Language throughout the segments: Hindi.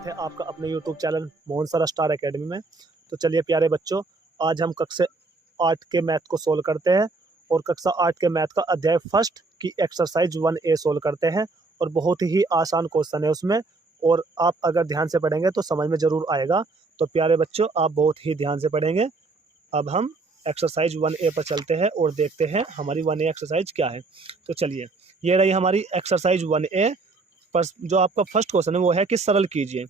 स्वागत है आपका अपने YouTube channel Mohan sir star academy में। तो चलिए प्यारे बच्चों, आज हम कक्षा 8 के मैथ को सोल्व करते हैं और कक्षा 8 के मैथ का अध्याय फर्स्ट की एक्सरसाइज 1A सोल्व करते हैं। और बहुत ही आसान क्वेश्चन है उसमें, और आप अगर ध्यान से पढ़ेंगे तो समझ में ज़रूर आएगा। तो प्यारे बच्चों, आप बहुत ही ध्यान से पढ़ेंगे। अब हम एक्सरसाइज 1A पर चलते हैं और देखते हैं हमारी 1A एक्सरसाइज क्या है। तो चलिए, ये रही हमारी एक्सरसाइज 1A पर। जो आपका फर्स्ट क्वेश्चन है वो है कि सरल कीजिए।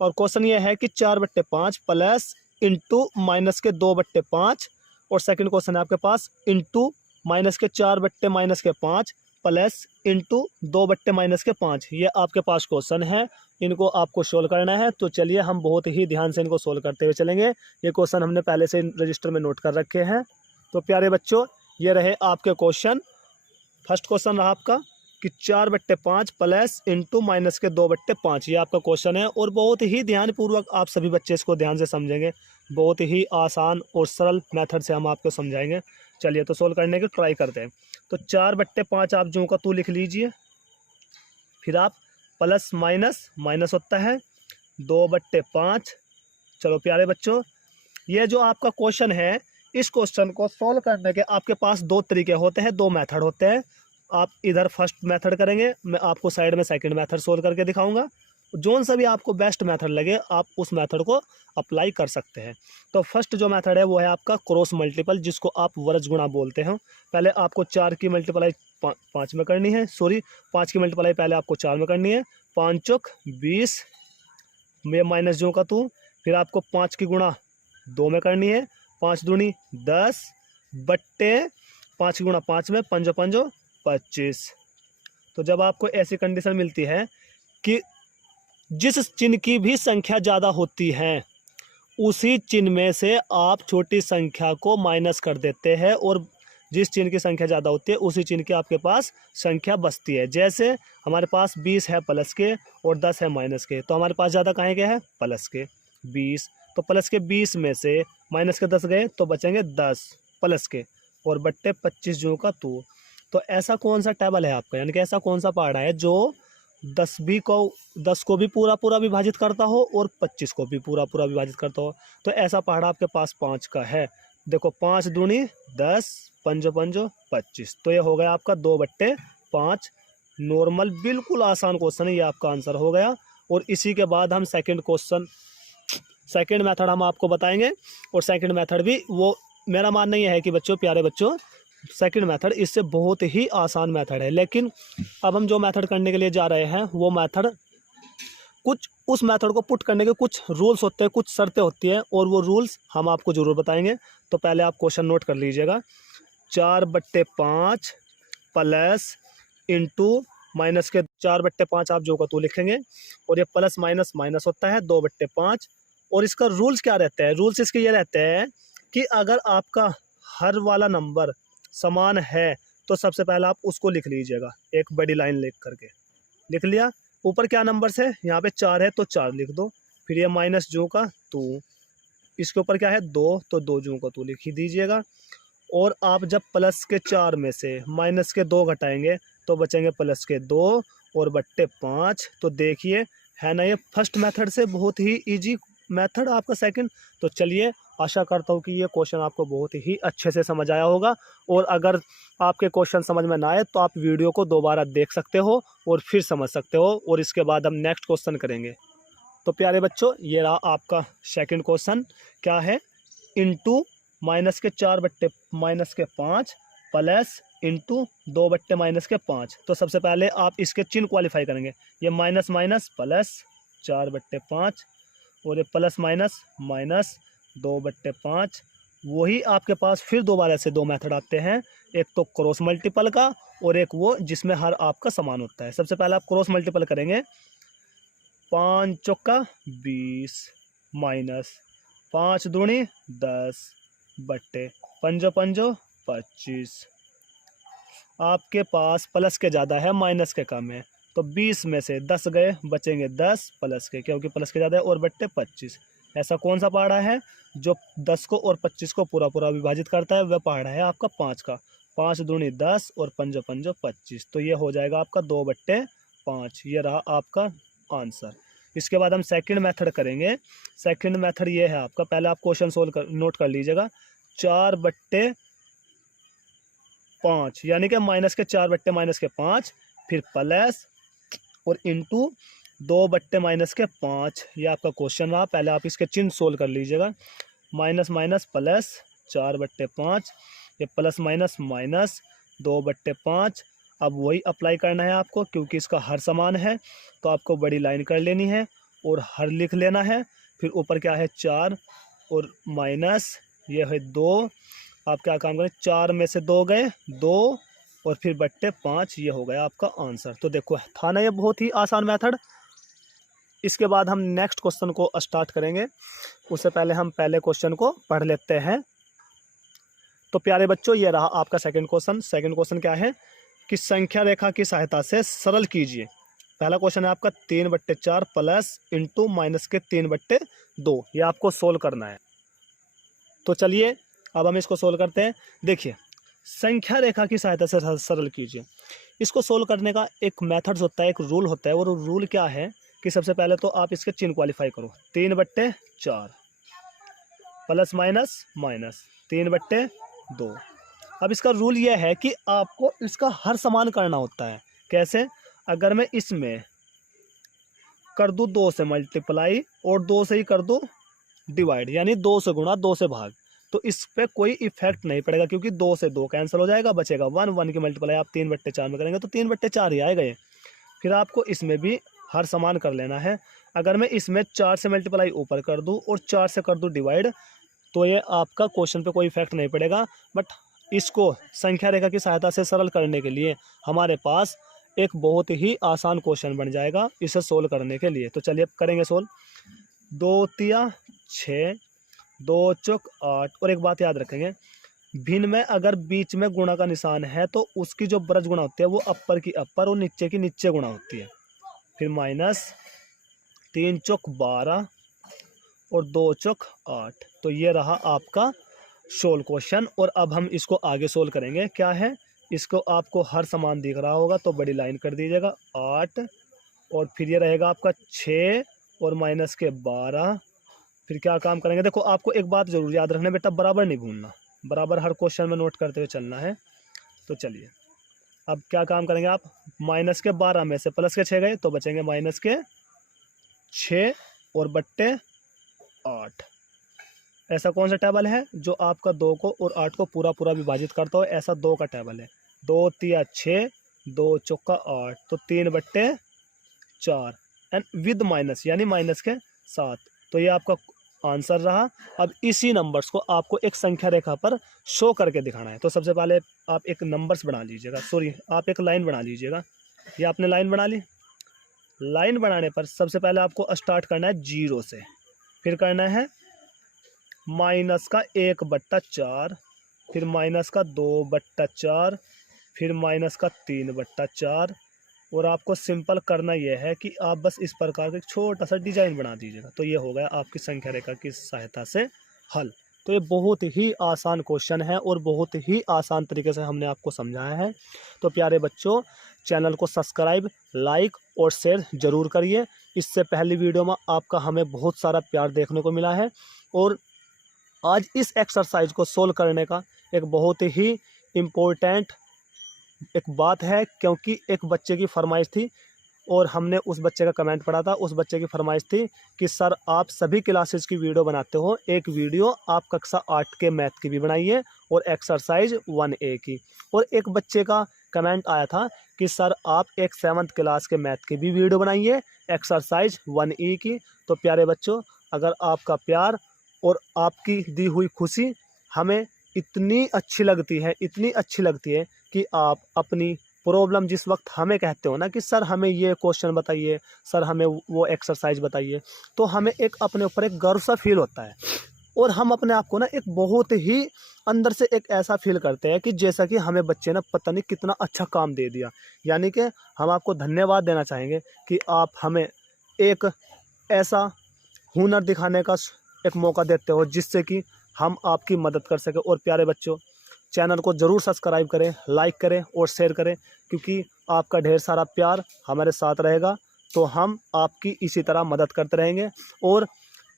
और क्वेश्चन ये है कि 4/5 प्लस इंटू माइनस के 2/5। और सेकंड क्वेश्चन है आपके पास इंटू माइनस के 4/-5 प्लस इंटू 2/-5। ये आपके पास क्वेश्चन है, इनको आपको सोल्व करना है। तो चलिए हम बहुत ही ध्यान से इनको सोल्व करते हुए चलेंगे। ये क्वेश्चन हमने पहले से रजिस्टर में नोट कर रखे हैं। तो प्यारे बच्चों, ये रहे आपके क्वेश्चन। फर्स्ट क्वेश्चन रहा आपका कि 4/5 प्लस इंटू माइनस के 2/5। ये आपका क्वेश्चन है और बहुत ही ध्यानपूर्वक आप सभी बच्चे इसको ध्यान से समझेंगे। बहुत ही आसान और सरल मेथड से हम आपको समझाएंगे। चलिए तो सोल्व करने की ट्राई करते हैं। तो 4/5 आप जो का तू लिख लीजिए, फिर आप प्लस माइनस माइनस होता है 2/5। चलो प्यारे बच्चों, ये जो आपका क्वेश्चन है, इस क्वेश्चन को सोल्व करने के आपके पास दो तरीके होते हैं, दो मेथड होते हैं। आप इधर फर्स्ट मेथड करेंगे, मैं आपको साइड में सेकंड मेथड सोल्व करके दिखाऊंगा। जोन सा भी आपको बेस्ट मेथड लगे आप उस मेथड को अप्लाई कर सकते हैं। तो फर्स्ट जो मेथड है वो है आपका क्रॉस मल्टीपल, जिसको आप वर्ज गुणा बोलते हैं। पहले आपको 4 की मल्टीप्लाई 5 में करनी है, 5 की मल्टीप्लाई पहले आपको 4 में करनी है। 5 चौक 20 में माइनस जो का तू, फिर आपको 5 की गुणा 2 में करनी है। 5 दूनी 10 बट्टे 5 की गुणा 5 में, 5 5 25। तो जब आपको ऐसी कंडीशन मिलती है कि जिस चिन्ह की भी संख्या ज़्यादा होती है उसी चिन्ह में से आप छोटी संख्या को माइनस कर देते हैं, और जिस चिन्ह की संख्या ज़्यादा होती है उसी चिन्ह की आपके पास संख्या बचती है। जैसे हमारे पास 20 है प्लस के और 10 है माइनस के, तो हमारे पास ज़्यादा कहाँ के है, प्लस के 20। तो प्लस के 20 में से माइनस के 10 गए तो बचेंगे 10 प्लस के, और बट्टे 25 जो का तू। तो ऐसा कौन सा टेबल है आपका, यानी कि ऐसा कौन सा पहाड़ा है जो 10 को भी पूरा पूरा विभाजित करता हो और 25 को भी पूरा पूरा विभाजित करता हो। तो ऐसा पहाड़ा आपके पास 5 का है। देखो 5 दूनी 10, 5 5 25। तो ये हो गया आपका 2/5। नॉर्मल बिल्कुल आसान क्वेश्चन है, ये आपका आंसर हो गया। और इसी के बाद हम सेकंड मेथड हम आपको बताएंगे। और सेकंड मेथड भी वो मेरा मानना ये है कि बच्चों, प्यारे बच्चों, सेकंड मेथड इससे बहुत ही आसान मेथड है। लेकिन अब हम जो मेथड करने के लिए जा रहे हैं वो मेथड कुछ, उस मेथड को पुट करने के कुछ रूल्स होते हैं, कुछ शर्तें होती हैं, और वो रूल्स हम आपको ज़रूर बताएंगे। तो पहले आप क्वेश्चन नोट कर लीजिएगा। 4/5 प्लस इंटू माइनस के 4/5 आप जो का तो लिखेंगे, और ये प्लस माइनस माइनस होता है 2/5। और इसका रूल्स क्या रहता है, रूल्स इसके ये रहते हैं कि अगर आपका हर वाला नंबर समान है तो सबसे पहले आप उसको लिख लीजिएगा, एक बड़ी लाइन लिख करके। लिख लिया, ऊपर क्या नंबर है, यहाँ पे 4 है तो 4 लिख दो। फिर ये माइनस जो का 2, इसके ऊपर क्या है 2, तो 2 जो का 2 लिख ही दीजिएगा। और आप जब प्लस के 4 में से माइनस के 2 घटाएंगे तो बचेंगे प्लस के 2 और बट्टे 5। तो देखिए है ना, ये फर्स्ट मेथड से बहुत ही इजी मेथड आपका सेकंड। तो चलिए, आशा करता हूँ कि ये क्वेश्चन आपको बहुत ही अच्छे से समझ आया होगा। और अगर आपके क्वेश्चन समझ में ना आए तो आप वीडियो को दोबारा देख सकते हो और फिर समझ सकते हो, और इसके बाद हम नेक्स्ट क्वेश्चन करेंगे। तो प्यारे बच्चों, ये रहा आपका सेकंड क्वेश्चन। क्या है, इंटू माइनस के 4/-5 प्लस इंटू 2/-5। तो सबसे पहले आप इसके चिन्ह क्वालिफाई करेंगे। ये माइनस माइनस प्लस 4/5, और ये प्लस माइनस माइनस 2/5। वही आपके पास फिर दोबारा से दो मेथड आते हैं, एक तो क्रॉस मल्टीपल का और एक वो जिसमें हर आपका समान होता है। सबसे पहले आप क्रॉस मल्टीपल करेंगे, 5 चौका 20 माइनस 5 दूनी 10 बट्टे 5 5 25। आपके पास प्लस के ज़्यादा है माइनस के कम है, तो 20 में से 10 गए बचेंगे 10 प्लस के, क्योंकि प्लस के ज़्यादा है, और बट्टे 25। ऐसा कौन सा पहाड़ा है जो 10 को और 25 को पूरा पूरा विभाजित करता है, वह पहाड़ा है आपका 5 का। 5 दूनी 10 और 5 5 25। तो ये हो जाएगा आपका 2/5। ये रहा आपका आंसर। इसके बाद हम सेकंड मेथड करेंगे। सेकंड मेथड ये है आपका, पहले आप क्वेश्चन नोट कर लीजिएगा। 4/5 यानी कि -4/-5, फिर प्लस और इंटू 2/-5, ये आपका क्वेश्चन रहा। पहले आप इसके चिन्ह सोल्व कर लीजिएगा। माइनस माइनस प्लस 4/5, ये प्लस माइनस माइनस 2/5। अब वही अप्लाई करना है आपको, क्योंकि इसका हर समान है तो आपको बड़ी लाइन कर लेनी है और हर लिख लेना है। फिर ऊपर क्या है 4 और माइनस ये है 2। आप क्या काम करें, 4 में से 2 गए 2 और फिर /5, ये हो गया आपका आंसर। तो देखो था ना ये बहुत ही आसान मेथड। इसके बाद हम नेक्स्ट क्वेश्चन को स्टार्ट करेंगे, उससे पहले हम पहले क्वेश्चन को पढ़ लेते हैं। तो प्यारे बच्चों, ये रहा आपका सेकंड क्वेश्चन। सेकंड क्वेश्चन क्या है कि संख्या रेखा की सहायता से सरल कीजिए। पहला क्वेश्चन है आपका 3/4 प्लस इंटू माइनस के 3/2, ये आपको सोल्व करना है। तो चलिए अब हम इसको सोल्व करते हैं। देखिए, संख्या रेखा की सहायता से सरल कीजिए, इसको सोल्व करने का एक मेथड्स होता है, एक रूल होता है। वो रूल क्या है कि सबसे पहले तो आप इसके चिन्ह क्वालिफाई करो। 3/4 प्लस माइनस माइनस 3/2। अब इसका रूल यह है कि आपको इसका हर समान करना होता है। कैसे? अगर मैं इसमें कर दूं 2 से मल्टीप्लाई और 2 से ही कर दूं डिवाइड, यानी 2 से गुणा 2 से भाग, तो इस पे कोई इफेक्ट नहीं पड़ेगा, क्योंकि 2 से 2 कैंसिल हो जाएगा, बचेगा 1। 1 की मल्टीप्लाई आप 3/4 में करेंगे तो 3/4 ही आएगा ये। फिर आपको इसमें भी हर समान कर लेना है। अगर मैं इसमें 4 से मल्टीप्लाई ऊपर कर दूं और 4 से कर दूं डिवाइड, तो ये आपका क्वेश्चन पे कोई इफेक्ट नहीं पड़ेगा। बट इसको संख्या रेखा की सहायता से सरल करने के लिए हमारे पास एक बहुत ही आसान क्वेश्चन बन जाएगा इसे सोल्व करने के लिए। तो चलिए करेंगे सोल्व। 2 तिया 6, 2 चौक 8। और एक बात याद रखेंगे, भिन्न में अगर बीच में गुणा का निशान है तो उसकी जो ब्रज गुणा होती है वो अपर की अपर और नीचे की नीचे गुणा होती है। फिर माइनस 3 चौक 12 और 2 चौक 8। तो ये रहा आपका सोल्व क्वेश्चन। और अब हम इसको आगे सोल्व करेंगे। क्या है, इसको आपको हर समान दिख रहा होगा तो बड़ी लाइन कर दीजिएगा 8, और फिर ये रहेगा आपका 6 और माइनस के 12। फिर क्या काम करेंगे, देखो आपको एक बात जरूर याद रखना बेटा, बराबर नहीं भूलना, बराबर हर क्वेश्चन में नोट करते हुए चलना है। तो चलिए अब क्या काम करेंगे, आप माइनस के 12 में से प्लस के 6 गए तो बचेंगे माइनस के 6 और /8। ऐसा कौन सा टेबल है जो आपका 2 को और 8 को पूरा पूरा विभाजित करता हो? ऐसा 2 का टेबल है। 2 तिया 6, 2 चौका 8, तो 3/4 एंड विद माइनस, यानी माइनस के साथ। तो ये आपका आंसर रहा। अब इसी नंबर्स को आपको एक संख्या रेखा पर शो करके दिखाना है। तो सबसे पहले आप एक नंबर्स बना लीजिएगा, सॉरी आप एक लाइन बना लीजिएगा। ये आपने लाइन बना ली। लाइन बनाने पर सबसे पहले आपको स्टार्ट करना है 0 से, फिर करना है माइनस का 1/4, फिर माइनस का 2/4, फिर माइनस का 3/4। और आपको सिंपल करना यह है कि आप बस इस प्रकार का एक छोटा सा डिजाइन बना दीजिएगा। तो ये हो गया आपकी संख्या रेखा की सहायता से हल। तो ये बहुत ही आसान क्वेश्चन है और बहुत ही आसान तरीके से हमने आपको समझाया है। तो प्यारे बच्चों, चैनल को सब्सक्राइब, लाइक और शेयर जरूर करिए। इससे पहली वीडियो में आपका हमें बहुत सारा प्यार देखने को मिला है। और आज इस एक्सरसाइज को सोल्व करने का एक बहुत ही इम्पोर्टेंट एक बात है, क्योंकि एक बच्चे की फरमाइश थी और हमने उस बच्चे का कमेंट पढ़ा था। उस बच्चे की फरमाइश थी कि सर आप सभी क्लासेस की वीडियो बनाते हो, एक वीडियो आप कक्षा 8 के मैथ की भी बनाइए और एक्सरसाइज 1A की। और एक बच्चे का कमेंट आया था कि सर आप एक 7th क्लास के मैथ की भी वीडियो बनाइए, एक्सरसाइज 1E की। तो प्यारे बच्चों, अगर आपका प्यार और आपकी दी हुई खुशी हमें इतनी अच्छी लगती है, इतनी अच्छी लगती है कि आप अपनी प्रॉब्लम जिस वक्त हमें कहते हो ना कि सर हमें ये क्वेश्चन बताइए, सर हमें वो एक्सरसाइज बताइए, तो हमें एक अपने ऊपर एक गर्व सा फील होता है। और हम अपने आप को ना एक बहुत ही अंदर से एक ऐसा फील करते हैं कि जैसा कि हमें बच्चे ने पता नहीं कितना अच्छा काम दे दिया। यानी कि हम आपको धन्यवाद देना चाहेंगे कि आप हमें एक ऐसा हुनर दिखाने का एक मौका देते हो जिससे कि हम आपकी मदद कर सकें। और प्यारे बच्चों, चैनल को ज़रूर सब्सक्राइब करें, लाइक करें और शेयर करें, क्योंकि आपका ढेर सारा प्यार हमारे साथ रहेगा। तो हम आपकी इसी तरह मदद करते रहेंगे। और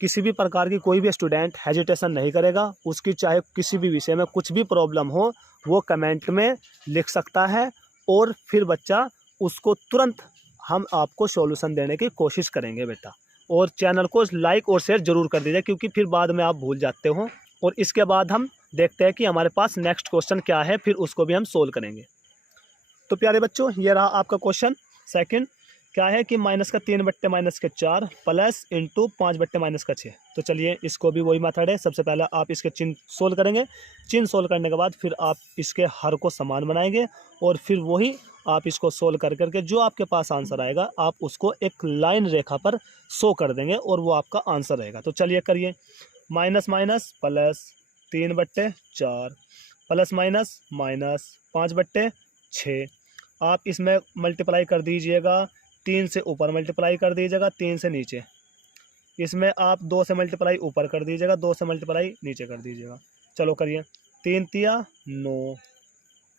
किसी भी प्रकार की कोई भी स्टूडेंट हेजिटेशन नहीं करेगा, उसकी चाहे किसी भी विषय में कुछ भी प्रॉब्लम हो वो कमेंट में लिख सकता है, और फिर बच्चा उसको तुरंत हम आपको सॉल्यूशन देने की कोशिश करेंगे बेटा। और चैनल को लाइक और शेयर जरूर कर दीजिए, क्योंकि फिर बाद में आप भूल जाते हो। और इसके बाद हम देखते हैं कि हमारे पास नेक्स्ट क्वेश्चन क्या है, फिर उसको भी हम सोल्व करेंगे। तो प्यारे बच्चों, ये रहा आपका क्वेश्चन सेकंड। क्या है कि -3/-4 प्लस इंटू 5/-6। तो चलिए इसको भी वही मेथड है। सबसे पहले आप इसके चिन्ह सोल्व करेंगे, चिन्ह सोल्व करने के बाद फिर आप इसके हर को समान बनाएंगे, और फिर वही आप इसको सोल्व कर करके जो आपके पास आंसर आएगा आप उसको एक लाइन रेखा पर शो कर देंगे, और वो आपका आंसर रहेगा। तो चलिए करिए, minus minus plus 3/4 plus minus minus 5/6। आप इसमें मल्टीप्लाई कर दीजिएगा, 3 से ऊपर मल्टीप्लाई कर दीजिएगा, 3 से नीचे। इसमें आप 2 से मल्टीप्लाई ऊपर कर दीजिएगा, 2 से मल्टीप्लाई नीचे कर दीजिएगा। चलो करिए, 3 तिया 9,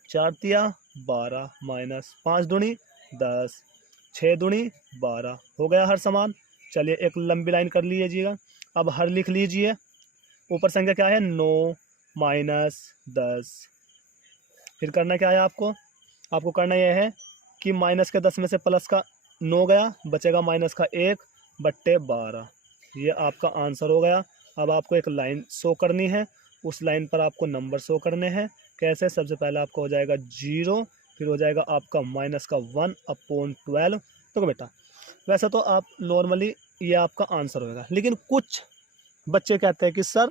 4 तिया 12, माइनस 5 दूनी 10, 6 दूनी 12। हो गया हर समान। चलिए एक लंबी लाइन कर लीजिएगा। अब हर लिख लीजिए। ऊपर संख्या क्या है 9 माइनस 10। फिर करना क्या है आपको, आपको करना यह है कि माइनस के 10 में से प्लस का 9 गया, बचेगा माइनस का 1/12। ये आपका आंसर हो गया। अब आपको एक लाइन शो करनी है, उस लाइन पर आपको नंबर शो करने हैं। कैसे, सबसे पहले आपका हो जाएगा 0, फिर हो जाएगा आपका माइनस का 1/12। तो बेटा वैसे तो आप नॉर्मली ये आपका आंसर होगा, लेकिन कुछ बच्चे कहते हैं कि सर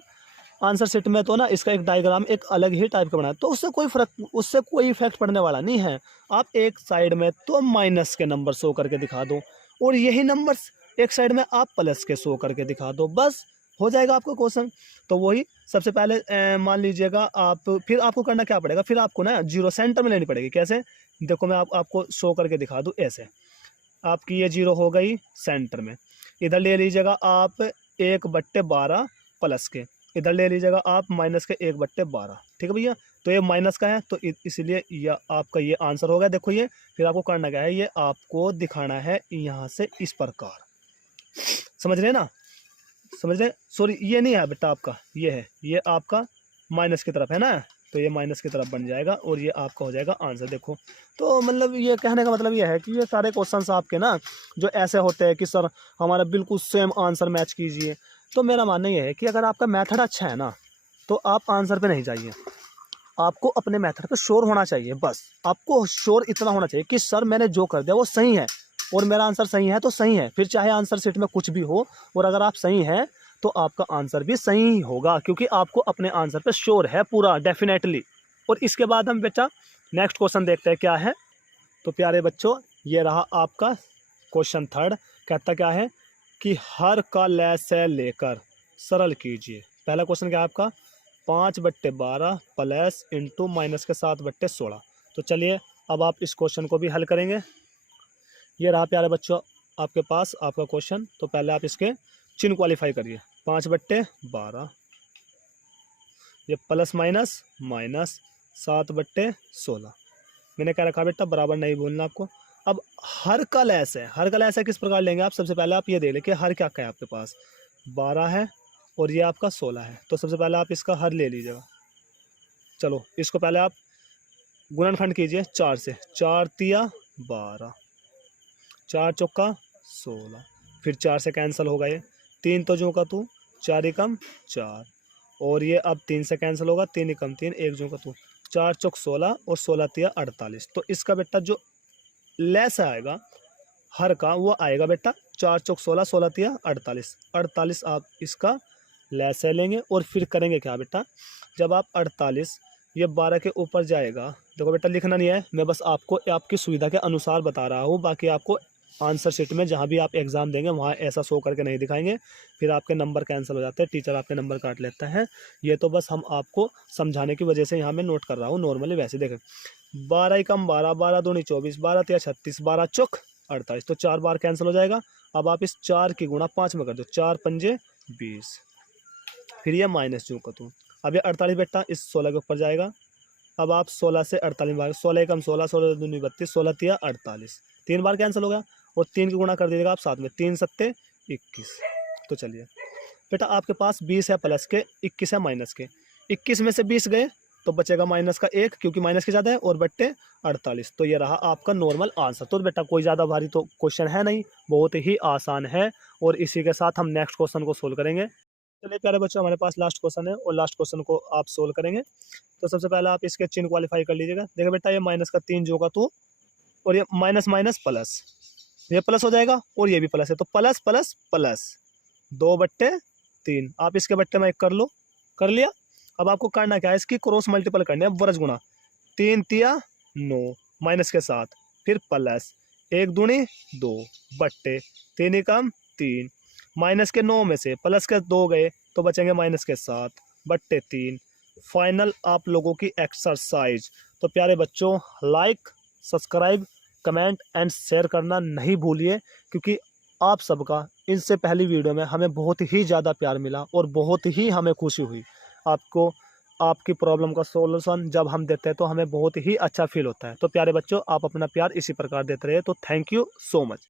आंसर शीट में तो ना इसका एक डायग्राम एक अलग ही टाइप का बना है, तो उससे कोई इफेक्ट पड़ने वाला नहीं है। आप एक साइड में तो माइनस के नंबर शो करके दिखा दो, और यही नंबर्स एक साइड में आप प्लस के शो करके दिखा दो, बस हो जाएगा आपका क्वेश्चन। तो वही सबसे पहले मान लीजिएगा आप, फिर आपको करना क्या पड़ेगा, फिर आपको ना 0 सेंटर में लेनी पड़ेगी। कैसे, देखो मैं आपको शो करके दिखा दूँ। ऐसे आपकी ये 0 हो गई सेंटर में। इधर ले लीजिएगा आप 1/12 प्लस के, इधर ले लीजिएगा आप माइनस के 1/12। ठीक है भैया, तो ये माइनस का है, तो इसलिए यह आपका ये आंसर होगा। देखो ये, फिर आपको करना क्या है, ये आपको दिखाना है यहाँ से इस प्रकार। समझ रहे ना, समझ रहे। सॉरी ये नहीं है बेटा आपका, ये है, ये आपका माइनस की तरफ है ना, तो ये माइनस की तरफ बन जाएगा, और ये आपका हो जाएगा आंसर। देखो तो मतलब ये कहने का मतलब ये है कि ये सारे क्वेश्चंस आपके ना जो ऐसे होते हैं कि सर हमारा बिल्कुल सेम आंसर मैच कीजिए, तो मेरा मानना ये है कि अगर आपका मेथड अच्छा है ना, तो आप आंसर पे नहीं जाइए, आपको अपने मेथड पे श्योर होना चाहिए। बस आपको श्योर इतना होना चाहिए कि सर मैंने जो कर दिया वो सही है, और मेरा आंसर सही है तो सही है, फिर चाहे आंसर शीट में कुछ भी हो, और अगर आप सही हैं तो आपका आंसर भी सही ही होगा, क्योंकि आपको अपने आंसर पे श्योर है पूरा डेफिनेटली। और इसके बाद हम बेटा नेक्स्ट क्वेश्चन देखते हैं क्या है। तो प्यारे बच्चों, ये रहा आपका क्वेश्चन थर्ड। कहता क्या है कि हर का लय से लेकर सरल कीजिए। पहला क्वेश्चन क्या है आपका, 5/12 प्लस इंटू माइनस के 7/16। तो चलिए अब आप इस क्वेश्चन को भी हल करेंगे। ये रहा प्यारे बच्चों आपके पास आपका क्वेश्चन। तो पहले आप इसके चिन्ह क्वालिफाई करिए। 5/12, ये प्लस माइनस माइनस 7/16। मैंने क्या रखा बेटा, बराबर नहीं भूलना आपको। अब हर का लैस है, हर का लैस है किस प्रकार लेंगे आप, सबसे पहले आप ये देख लें कि हर क्या क्या है आपके पास, 12 है और ये आपका 16 है। तो सबसे पहले आप इसका हर ले लीजिएगा। चलो इसको पहले आप गुणनखंड कीजिए 4 से, 4 तिया 12, 4 चौका 16, फिर 4 से कैंसिल होगा ये, 3 तो जो का तू, 4 एकम 4, और ये अब 3 से कैंसिल होगा, 3 एकम 3, 1 जो का तू, 4 चौक 16 और 16 तिया 48। तो इसका बेटा जो लेस आएगा हर का वो आएगा बेटा 4 चौक 16, 16 तिया 48, 48 आप इसका लेस है लेंगे। और फिर करेंगे क्या बेटा, जब आप 48 ये 12 के ऊपर जाएगा, देखो बेटा लिखना नहीं है, मैं बस आपको आपकी सुविधा के अनुसार बता रहा हूँ, बाकी आपको आंसर शीट में जहाँ भी आप एग्ज़ाम देंगे वहाँ ऐसा शो करके नहीं दिखाएंगे, फिर आपके नंबर कैंसिल हो जाते हैं, टीचर आपके नंबर काट लेता है। ये तो बस हम आपको समझाने की वजह से यहाँ मैं नोट कर रहा हूँ, नॉर्मली वैसे देखें 12 एकम 12, 12 दूनी 24, 12 तिया 36, 12 चौक 48, तो 4 बार कैंसिल हो जाएगा। अब आप इस 4 की गुणा 5 में कर दो, 4 पंजे 20, फिर ये माइनस जो का तू, अब ये 48 बेटा इस 16 के ऊपर जाएगा। अब आप 16 से 48 भाग, 16 एकम 16, 16 दूनी 32, 16 तिया 48, 3 बार कैंसिल हो गया। और 3 की गुणा कर दीजिएगा आप साथ में, 3 सत्ते 21। तो चलिए बेटा आपके पास 20 है प्लस के, 21 है माइनस के, 21 में से 20 गए तो बचेगा माइनस का 1 क्योंकि माइनस के ज़्यादा है, और बट्टे 48। तो ये रहा आपका नॉर्मल आंसर। तो बेटा कोई ज़्यादा भारी तो क्वेश्चन है नहीं, बहुत ही आसान है। और इसी के साथ हम नेक्स्ट क्वेश्चन को सोल्व करेंगे। चलिए प्यारे बच्चों हमारे पास लास्ट क्वेश्चन है और लास्ट क्वेश्चन को आप सोल्व करेंगे। तो सबसे पहले आप इसके चिन्ह क्वालिफाई कर लीजिएगा। देखो बेटा ये माइनस का 3 जो का 2 और ये माइनस माइनस प्लस, ये प्लस हो जाएगा और ये भी प्लस है, तो प्लस प्लस प्लस 2/3। आप इसके बट्टे में 1 कर लो, कर लिया। अब आपको करना क्या है, इसकी क्रॉस मल्टीपल करनी है, वर्ज गुणा। 3 तिया 9 माइनस के साथ, फिर प्लस 1 दूनी 2 बट्टे 3 एकम 3, माइनस के 9 में से प्लस के 2 गए तो बचेंगे माइनस के 7 बट्टे 3। फाइनल आप लोगों की एक्सरसाइज। तो प्यारे बच्चों like, subscribe, comment and share करना नहीं भूलिए, क्योंकि आप सबका इनसे पहली वीडियो में हमें बहुत ही ज़्यादा प्यार मिला और बहुत ही हमें खुशी हुई। आपको आपकी प्रॉब्लम का सॉल्यूशन जब हम देते हैं तो हमें बहुत ही अच्छा फील होता है। तो प्यारे बच्चों आप अपना प्यार इसी प्रकार देते रहे। तो थैंक यू सो मच।